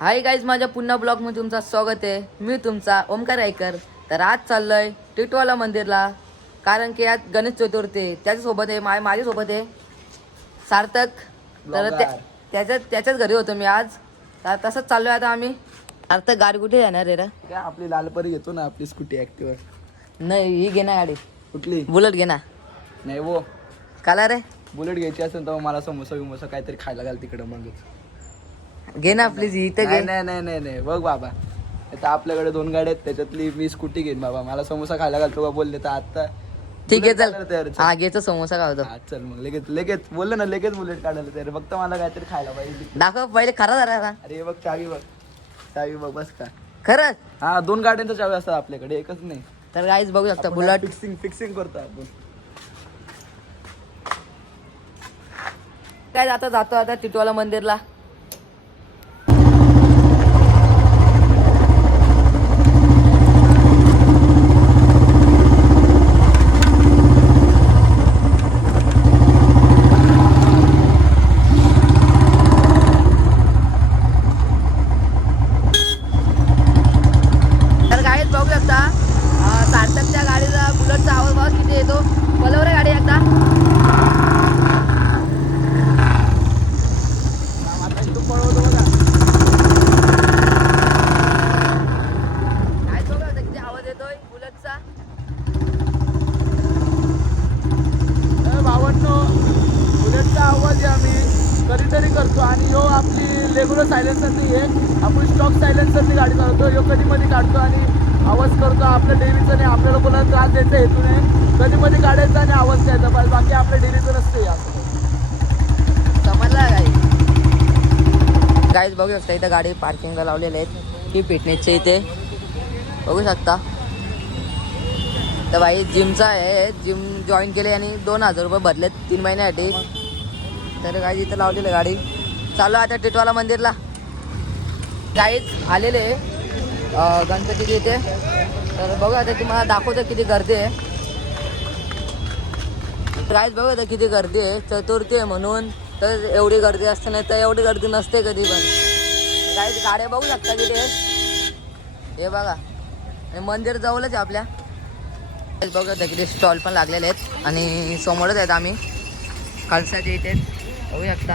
Hi guys, माझ्या पुन्हा ब्लॉगमध्ये तुमचं स्वागत आहे. मी तुमचा ओमकार रायकर. तर आज चाललोय टिटवाला मंदिरला, कारण की आज गणेश चतुर्थी आहे. त्याच्यासोबत आहे माझ्यासोबत आहे सार्थक. तर त्याच्याच घरी होतो मी आज. तर तसंच चाललोय आता आम्ही. सार्थक गाडी कुठे जाणार आहे रे? काय आपली लालपरी घेतो ना, आपली स्कूटी ऍक्टिव्हा. नाही, ही घे ना गाडी. कुठली? बुलेट घे ना. नाही वो, काला रे? बुलेट घ्यायची असेल तर मला समोसा बिमोसा काहीतरी खायला घाल तिकडं. मग घे ना प्लीज, इथं घे. नाही नाही नाही नाही बघ बाबा, आता आपल्याकडे 2 गाड्या आहेत, त्याच्यातली मी स्कूटी घेईन बाबा. मला समोसा खायला घालतो का बोलले तर आता ठीक आहे, बुलेट काढायला तयार चल. हा, घेतो समोसा खावतो. हा, चल मग लगेच लगेच बोललं ना, लगेच बुलेट काढायला तयार. फक्त मला काहीतरी खायला पाहिजे. दाखव पहिले, खरा जरा. अरे हे बघ, चावी बघ, चावी बघ. बस का? खरंच? हा, 2 गाड्यांच्या चावी असतात आपल्याकडे, एकच नाही. तर गाईज बघू शकता बुलेट. फिक्सिंग करतो आपण. काय जातो आता टिटवाला मंदिरला. तर गाईज बघू शकता सार्थकच्या गाडीचा बुलेटचा आवाज बघा किती येतो. बोलव रे गाडी एकदा. आता इथून पळवतो बघा. काय बघू आता किती आवाज येतोय बुलेटचा. भावांनो, बुलेटचा आवाज आम्ही कधीतरी करतो आणि ह्यो आपली रेग्युलर सायलेन्सरनी आहे. आपण स्टॉक सायलेन्सरनी गाडी चालवतो. ह्यो कधी मध्ये काढतो आणि आवाज करतो. आपल्या डेलीचं नाही, आपल्याला कोणाला त्रास द्यायचा हेतू नाही. कधी मध्ये काढायचा आणि आवाज द्यायचा पाहिजे, बाकी आपल्या डेलीचं नसते याचं. समजला गाई. गाईज बघू शकता इथं गाडी पार्किंगला लावलेले आहेत. ही फिटनेसच्या इथे बघू शकता. तर बाई जिमचा आहे, जिम जॉईन केले आणि 2,000 रुपये भरलेत 3 महिन्यासाठी. तर गाईज इथं लावलेली गाडी. चालू आता टिटवाला मंदिरला. गाईज आलेले गणपतीच्या इथे. तर बघू आता तुम्हाला दाखवतो किती गर्दी आहे. गाईज बघू आता किती गर्दी आहे. चतुर्थी आहे म्हणून तर एवढी गर्दी असते, नाही तर एवढी गर्दी नसते कधी पण. गाईज गाड्या बघू शकता किती आहे. हे बघा, आणि मंदिर जवळच आहे आपल्या. बघू आता किती स्टॉल पण लागलेले आहेत आणि समोरच आहेत आम्ही खालसाच्या इथे. बघू शकता.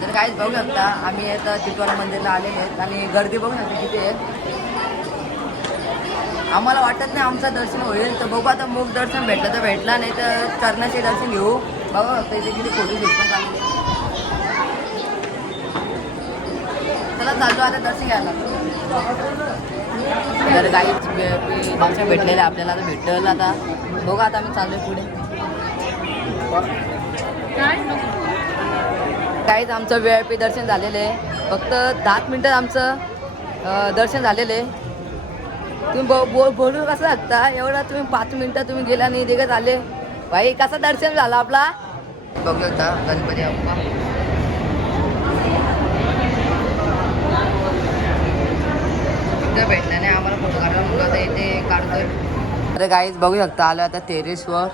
तर काहीच बघू शकता आम्ही आता टिटवाला मंदिरला आलेले आहेत आणि गर्दी बघू शकता किती आहे. आम्हाला वाटत नाही आमचं दर्शन होईल, तर बघू आता मुख दर्शन भेटलं तर भेटला, नाही तर चरणाचे दर्शन घेऊ. बघा इथे किती फोटोशूट पण चालले. चला चालतो आता दर्शन घ्यायला. तर काही दर्शन भेटलेलं आपल्याला, आता भेटलं. आता बघू आता आम्ही चाललोय पुढे. काहीच आमचं VIP दर्शन झालेलं आहे. फक्त 10 मिनिटात आमचं दर्शन झालेलं आहे. तुम्ही बोलू कसं लागता एवढा, तुम्ही 5 मिनिटात तुम्ही गेला नाही देखत आले. भाई कसं दर्शन झालं आपला. बघू शकता गणपती बाप्पा. इथं भेटलं नाही आम्हाला फोटो काढायला, आता इथे काढतोय. अरे गाईज बघू शकता आलं आता टेरेसवर.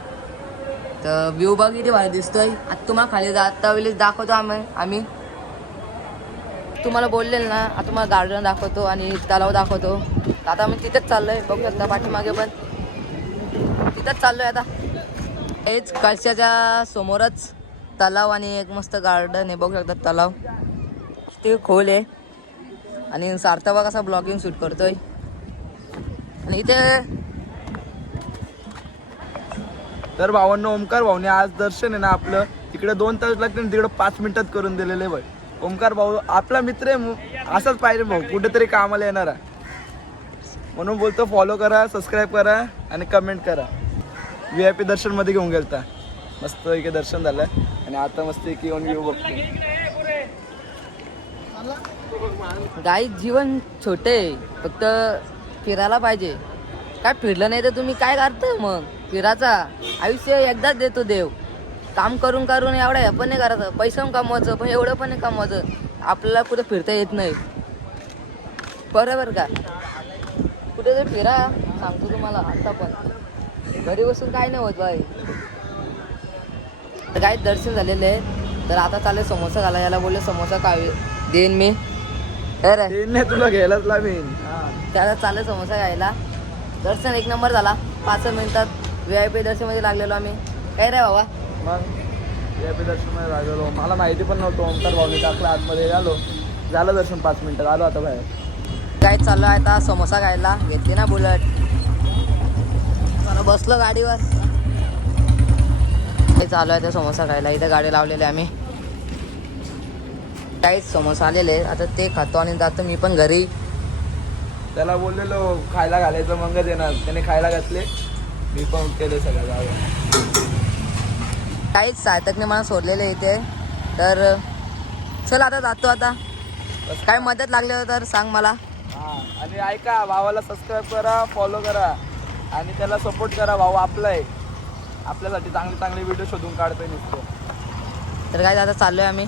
तर व्ह्यू बघ किती भारी दिसतोय. आता तुम्हाला खाली जाता वेळेस दाखवतो आम्ही तुम्हाला बोललेलं ना. आता तुम्हाला गार्डन दाखवतो आणि तलाव दाखवतो. आता आम्ही तिथेच चाललोय. बघू शकता पाठीमागे पण तिथंच चाललोय आता. हेच कळशाच्या समोरच तलाव आणि एक मस्त गार्डन आहे. बघू शकता तलाव किती खोल आहे. आणि सार्थक बघा कसा ब्लॉगिंग शूट करतोय. आणि इथे तर भावांनो, ओमकार भाऊने आज दर्शन आहे ना आपलं, तिकडे 2 तास लागते आणि तिकडे 5 मिनिटात करून दिलेले आहे. भाई ओमकार भाऊ आपला मित्र आहे, असाच पाहिजे भाऊ, कुठेतरी कामाला येणारा. म्हणून बोलतो फॉलो करा, सबस्क्राईब करा आणि कमेंट करा. VIP दर्शन मध्ये घेऊन गेलता, मस्त एक दर्शन झालं आणि आता मस्त एक येऊन व्ह्यू बघतो. गाई जीवन छोटे, फक्त फिरायला पाहिजे. काय फिरलं नाही तर तुम्ही काय करता मग. फिरायचा आयुष्य एकदाच देतो देव. काम करून करून एवढं हे पण नाही करायचं, पैसा कमवायचं पण एवढं पण नाही कमवायचं. आपल्याला कुठं फिरता येत नाही, बरोबर का. कुठे तरी फिरा, सांगतो तुम्हाला आता पण. घरी बसून काय नाही होत बाई. तर काय दर्शन झालेले आहे. तर आता चालेल समोसा घाला. याला बोलले समोसा काय देईन मी. अरे ते नाही तुला घ्यायलाच लावेन. त्याला चालेल समोसा घ्यायला. दर्शन एक नंबर झाला. 5 मिनिटात VIP दर्शनमध्ये लागलेलो आम्ही. काय रे बाबा. मग VIP दर्शनमध्ये लागलो. मला माहिती पण नव्हतं. ओमकार भाऊनी टाकलं आतमध्ये आलो. झालं दर्शन 5 मिनिटात आलो आता बाहेर. काय चाललो आहे आता समोसा खायला. घेतली ना बुलेट. बसलो गाडीवर. काय चालू आहे ते समोसा खायला. इथं गाडी लावलेली आम्ही. काहीच समोसा आलेले आता ते खातो आणि जातो मी पण घरी. त्याला बोललेलो खायला घालायचं मगच येणार. त्याने खायला घातले. मी पण केले सगळं जावं. काहीच सार्थकने मला सोडलेले इथे. तर चल आता जातो आता. काय मदत लागली तर सांग मला. आणि ऐका भावाला सबस्क्राईब करा, फॉलो करा आणि त्याला सपोर्ट करा. भाऊ आपला आहे. आपल्यासाठी चांगले चांगले व्हिडिओ शोधून काढतोय नुसतं. तर काय आता चाललोय आम्ही.